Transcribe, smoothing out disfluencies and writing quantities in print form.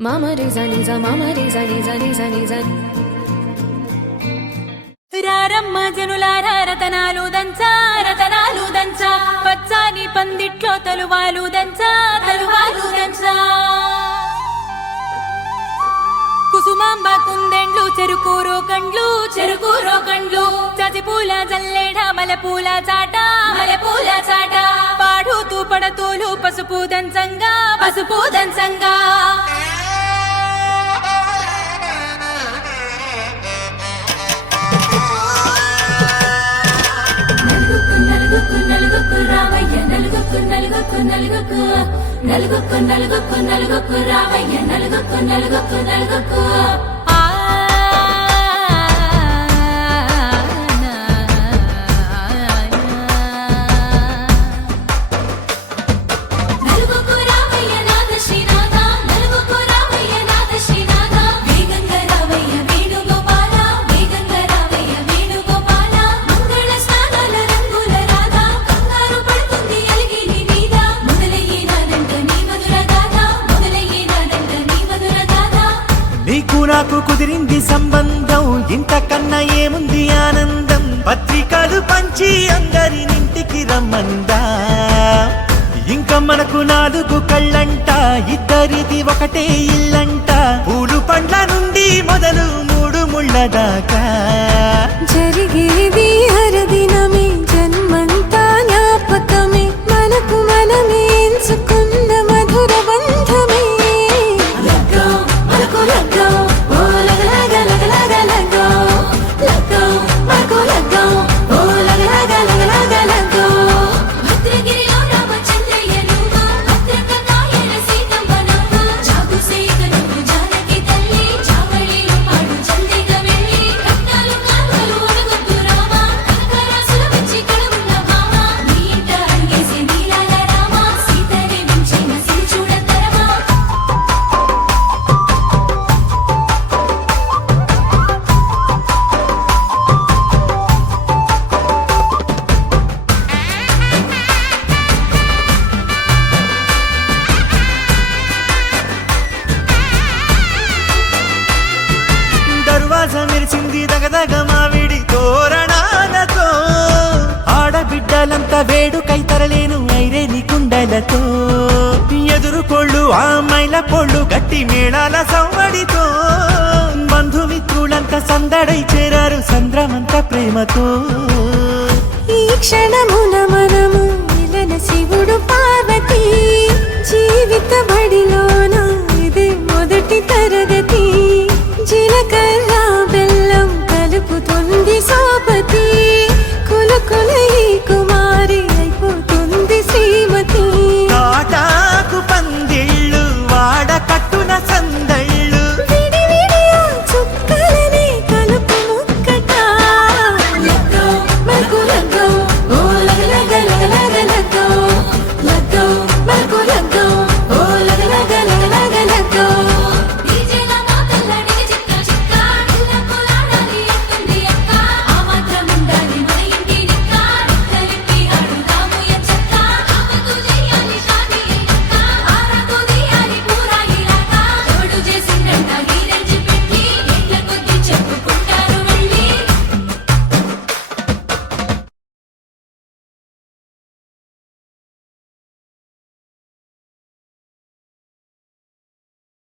Mama re za ni za mama re za ni za ni za ni za రారమ్మ జనులారా రతనాలు దంచా పచ్చాని పందిట్లో తలువాలు దంచా కుసుమాంబ కుందెండ్లు చెరుకూరో కండ్లు చజిపూల జల్లేడ మలపూల చాట పాడుతూ పడతూలు పసుపు దంచంగా నలుగుకు రావయ్య నలుగుకు రావయ్య నలుగుకు నాకు కుదిరింది సంబంధం ఇంతకన్నా ఏముంది ఆనందం పత్రికలు పంచి అందరినింటికి రమ్మందా ఇంకా మనకు 4 కళ్ళంట ఇద్దరిది ఒకటే ఇల్లంట పూలు పండ్ల నుండి మొదలు 3 ముళ్ళ దాకా జరిగేది హరదినమే జన్మంతా జ్ఞాపకమే మనకు మనమే ఎంచుకున్న మధుర బంధమే మెరిసింది దగదగ మావిడి తోరణాలతో ఆడబిడ్డలంతా వేడుకై తరలేను ఐరేని కుండలతో ఎదురుకోళ్ళు ఆ మైల పొళ్ళు గట్టి మేళాల సవ్వడితో బంధుమిత్రులంతా సందడై చేరారు సంద్రమంత ప్రేమతో ఈ క్షణమున మనము ఇలన శివుడు పార్వతి జీవిత బడిలోన ఇదే మొదటి తరగతి జీలకర్ర బెల్లం కలుపుతుంది సోపతి కులకుల ఈ కుమారి అయిపోతుంది శ్రీమతి తాటాకు పందిళ్ళు వాడ కట్టున సందడి